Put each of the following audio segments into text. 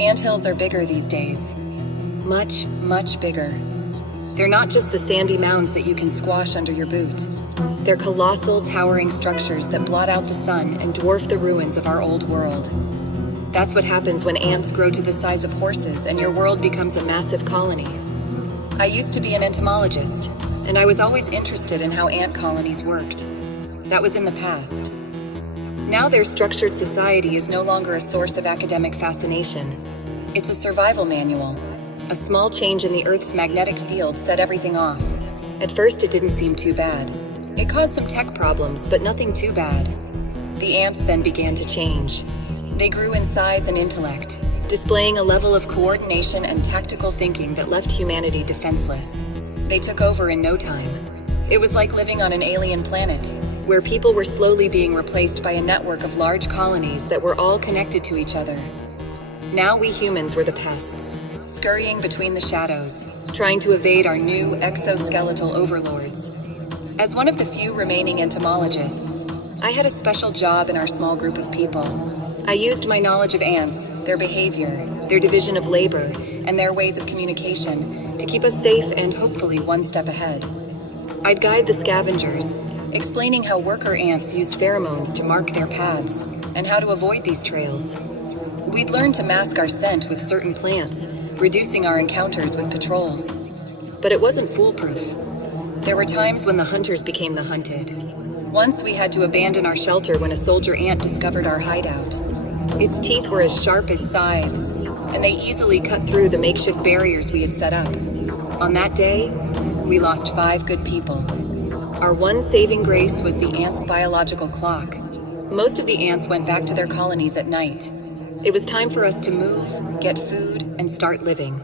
Anthills are bigger these days. Much, much bigger. They're not just the sandy mounds that you can squash under your boot. They're colossal, towering structures that blot out the sun and dwarf the ruins of our old world. That's what happens when ants grow to the size of horses and your world becomes a massive colony. I used to be an entomologist, and I was always interested in how ant colonies worked. That was in the past. Now their structured society is no longer a source of academic fascination. It's a survival manual. A small change in the Earth's magnetic field set everything off. At first, it didn't seem too bad. It caused some tech problems, but nothing too bad. The ants then began to change. They grew in size and intellect, displaying a level of coordination and tactical thinking that left humanity defenseless. They took over in no time. It was like living on an alien planet, where people were slowly being replaced by a network of large colonies that were all connected to each other. Now we humans were the pests, scurrying between the shadows, trying to evade our new exoskeletal overlords. As one of the few remaining entomologists, I had a special job in our small group of people. I used my knowledge of ants, their behavior, their division of labor, and their ways of communication to keep us safe and hopefully one step ahead. I'd guide the scavengers, explaining how worker ants used pheromones to mark their paths and how to avoid these trails. We'd learn to mask our scent with certain plants, reducing our encounters with patrols. But it wasn't foolproof. There were times when the hunters became the hunted. Once we had to abandon our shelter when a soldier ant discovered our hideout. Its teeth were as sharp as scythes, and they easily cut through the makeshift barriers we had set up. On that day, we lost 5 good people. Our one saving grace was the ants' biological clock. Most of the ants went back to their colonies at night. It was time for us to move, get food, and start living.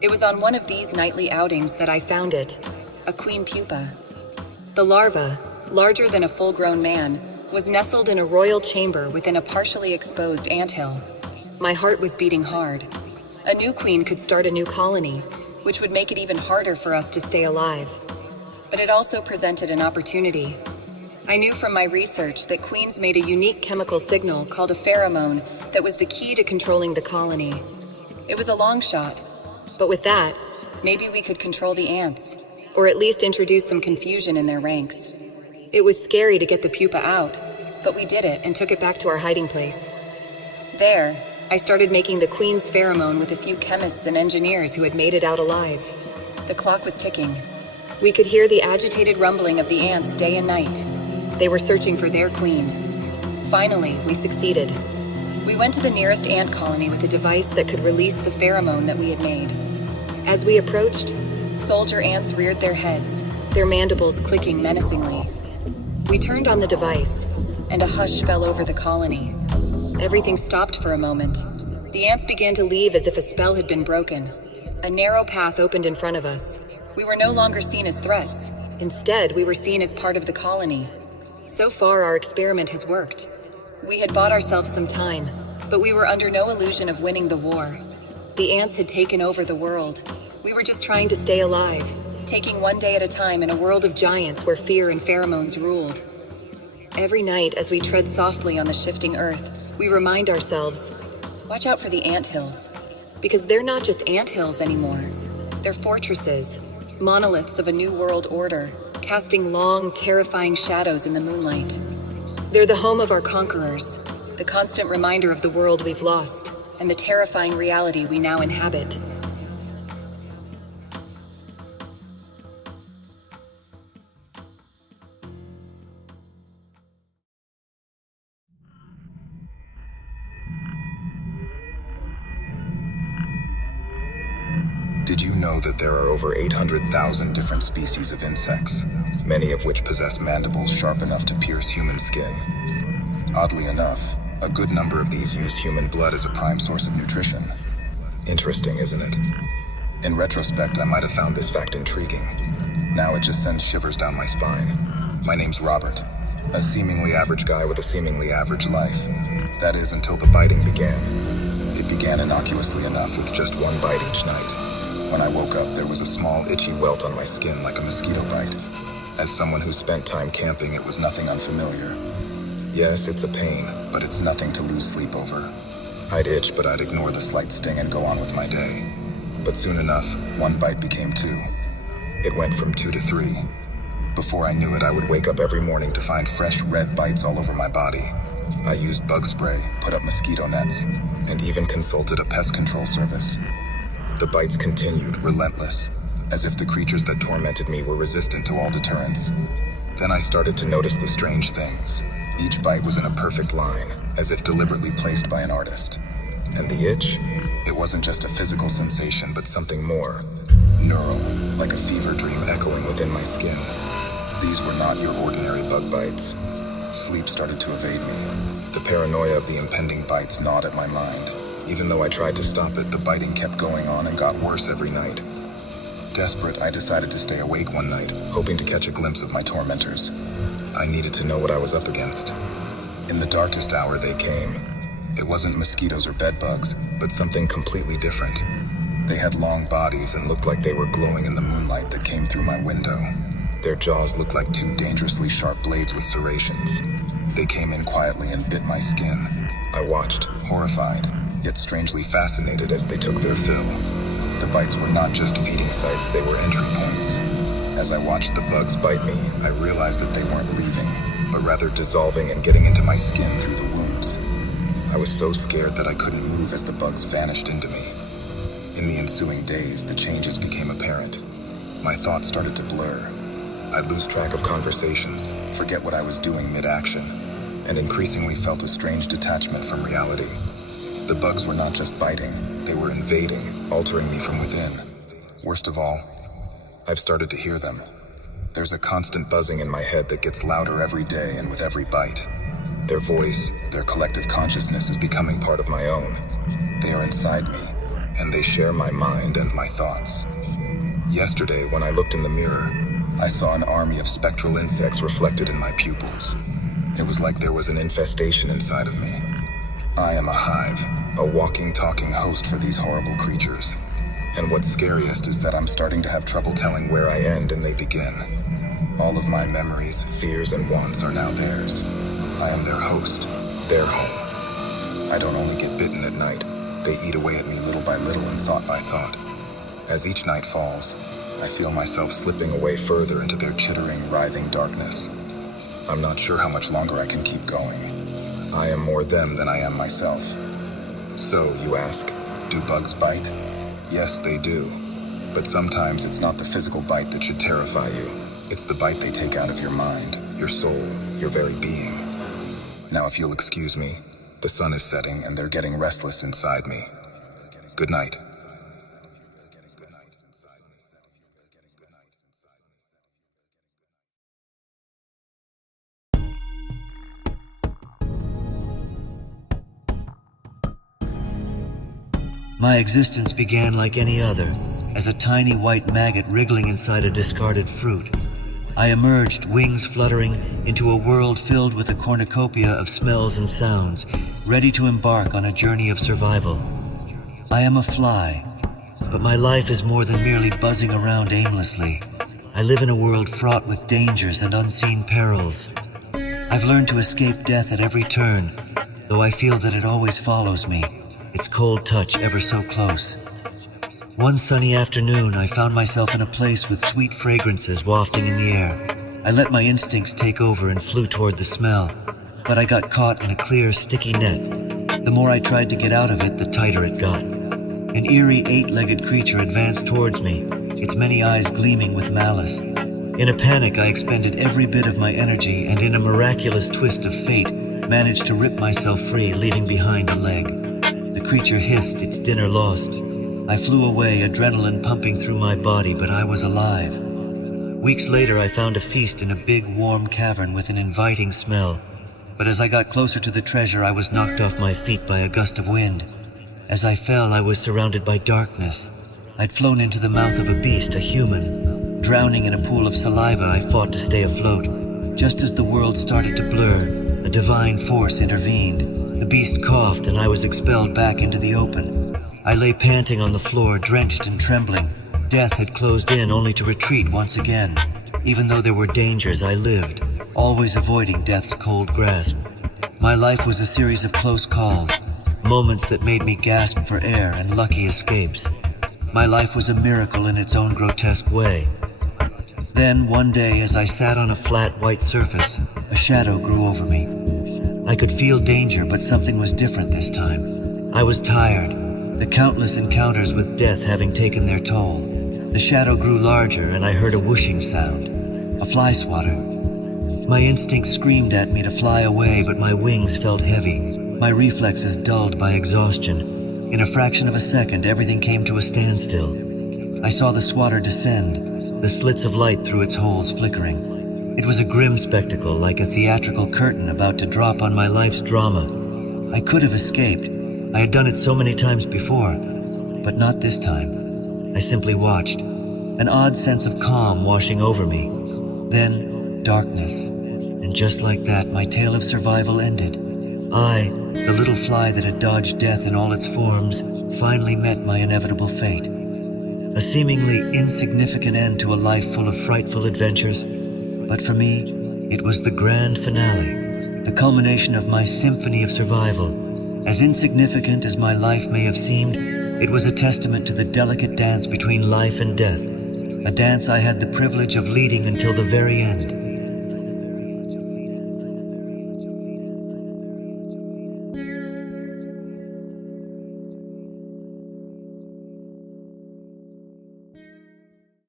It was on one of these nightly outings that I found it, a queen pupa. The larva, larger than a full-grown man, was nestled in a royal chamber within a partially exposed anthill. My heart was beating hard. A new queen could start a new colony, which would make it even harder for us to stay alive. But it also presented an opportunity. I knew from my research that queens made a unique chemical signal called a pheromone that was the key to controlling the colony. It was a long shot, but with that, maybe we could control the ants, or at least introduce some confusion in their ranks. It was scary to get the pupa out, but we did it and took it back to our hiding place. There, I started making the queen's pheromone with a few chemists and engineers who had made it out alive. The clock was ticking. We could hear the agitated rumbling of the ants day and night. They were searching for their queen. Finally, we succeeded. We went to the nearest ant colony with a device that could release the pheromone that we had made. As we approached, soldier ants reared their heads, their mandibles clicking menacingly. We turned on the device, and a hush fell over the colony. Everything stopped for a moment. The ants began to leave as if a spell had been broken. A narrow path opened in front of us. We were no longer seen as threats. Instead, we were seen as part of the colony. So far, our experiment has worked. We had bought ourselves some time, but we were under no illusion of winning the war. The ants had taken over the world. We were just trying to stay alive, taking one day at a time in a world of giants where fear and pheromones ruled. Every night, as we tread softly on the shifting earth, we remind ourselves, watch out for the anthills, because they're not just anthills anymore. They're fortresses, monoliths of a new world order, casting long, terrifying shadows in the moonlight. They're the home of our conquerors, the constant reminder of the world we've lost, and the terrifying reality we now inhabit. Did you know that there are over 800,000 different species of insects, many of which possess mandibles sharp enough to pierce human skin? Oddly enough, a good number of these use human blood as a prime source of nutrition. Interesting, isn't it? In retrospect, I might have found this fact intriguing. Now it just sends shivers down my spine. My name's Robert, a seemingly average guy with a seemingly average life. That is, until the biting began. It began innocuously enough with just one bite each night. When I woke up, there was a small, itchy welt on my skin like a mosquito bite. As someone who spent time camping, it was nothing unfamiliar. Yes, it's a pain, but it's nothing to lose sleep over. I'd itch, but I'd ignore the slight sting and go on with my day. But soon enough, one bite became two. It went from 2 to 3. Before I knew it, I would wake up every morning to find fresh red bites all over my body. I used bug spray, put up mosquito nets, and even consulted a pest control service. The bites continued, relentless, as if the creatures that tormented me were resistant to all deterrents. Then I started to notice the strange things. Each bite was in a perfect line, as if deliberately placed by an artist. And the itch? It wasn't just a physical sensation, but something more. Neural, like a fever dream echoing within my skin. These were not your ordinary bug bites. Sleep started to evade me. The paranoia of the impending bites gnawed at my mind. Even though I tried to stop it, the biting kept going on and got worse every night. Desperate, I decided to stay awake one night, hoping to catch a glimpse of my tormentors. I needed to know what I was up against. In the darkest hour they came. It wasn't mosquitoes or bedbugs, but something completely different. They had long bodies and looked like they were glowing in the moonlight that came through my window. Their jaws looked like two dangerously sharp blades with serrations. They came in quietly and bit my skin. I watched, horrified, yet strangely fascinated as they took their fill. The bites were not just feeding sites, they were entry points. As I watched the bugs bite me, I realized that they weren't leaving, but rather dissolving and getting into my skin through the wounds. I was so scared that I couldn't move as the bugs vanished into me. In the ensuing days, the changes became apparent. My thoughts started to blur. I'd lose track of conversations, forget what I was doing mid-action, and increasingly felt a strange detachment from reality. The bugs were not just biting, they were invading, altering me from within. Worst of all, I've started to hear them. There's a constant buzzing in my head that gets louder every day and with every bite. Their voice, their collective consciousness is becoming part of my own. They are inside me, and they share my mind and my thoughts. Yesterday, when I looked in the mirror, I saw an army of spectral insects reflected in my pupils. It was like there was an infestation inside of me. I am a hive, a walking, talking host for these horrible creatures. And what's scariest is that I'm starting to have trouble telling where I end and they begin. All of my memories, fears, and wants are now theirs. I am their host, their home. I don't only get bitten at night, they eat away at me little by little and thought by thought. As each night falls, I feel myself slipping away further into their chittering, writhing darkness. I'm not sure how much longer I can keep going. I am more them than I am myself. So, you ask, do bugs bite? Yes, they do. But sometimes it's not the physical bite that should terrify you. It's the bite they take out of your mind, your soul, your very being. Now, if you'll excuse me, the sun is setting and they're getting restless inside me. Good night. My existence began like any other, as a tiny white maggot wriggling inside a discarded fruit. I emerged, wings fluttering, into a world filled with a cornucopia of smells and sounds, ready to embark on a journey of survival. I am a fly, but my life is more than merely buzzing around aimlessly. I live in a world fraught with dangers and unseen perils. I've learned to escape death at every turn, though I feel that it always follows me, its cold touch ever so close. One sunny afternoon, I found myself in a place with sweet fragrances wafting in the air. I let my instincts take over and flew toward the smell, but I got caught in a clear, sticky net. The more I tried to get out of it, the tighter it got. An eerie, eight-legged creature advanced towards me, its many eyes gleaming with malice. In a panic, I expended every bit of my energy and in a miraculous twist of fate, managed to rip myself free, leaving behind a leg. The creature hissed, its dinner lost. I flew away, adrenaline pumping through my body, but I was alive. Weeks later, I found a feast in a big, warm cavern with an inviting smell. But as I got closer to the treasure, I was knocked off my feet by a gust of wind. As I fell, I was surrounded by darkness. I'd flown into the mouth of a beast, a human. Drowning in a pool of saliva, I fought to stay afloat. Just as the world started to blur, a divine force intervened. The beast coughed, and I was expelled back into the open. I lay panting on the floor, drenched and trembling. Death had closed in, only to retreat once again. Even though there were dangers, I lived, always avoiding death's cold grasp. My life was a series of close calls, moments that made me gasp for air and lucky escapes. My life was a miracle in its own grotesque way. Then, one day, as I sat on a flat white surface, a shadow grew over me. I could feel danger, but something was different this time. I was tired, the countless encounters with death having taken their toll. The shadow grew larger, and I heard a whooshing sound. A fly swatter. My instinct screamed at me to fly away, but my wings felt heavy, my reflexes dulled by exhaustion. In a fraction of a second, everything came to a standstill. I saw the swatter descend, the slits of light through its holes flickering. It was a grim spectacle, like a theatrical curtain about to drop on my life's drama. I could have escaped. I had done it so many times before, but not this time. I simply watched, an odd sense of calm washing over me. Then, darkness. And just like that, my tale of survival ended. I, the little fly that had dodged death in all its forms, finally met my inevitable fate. A seemingly insignificant end to a life full of frightful adventures. But for me, it was the grand finale, the culmination of my symphony of survival. As insignificant as my life may have seemed, it was a testament to the delicate dance between life and death, a dance I had the privilege of leading until the very end.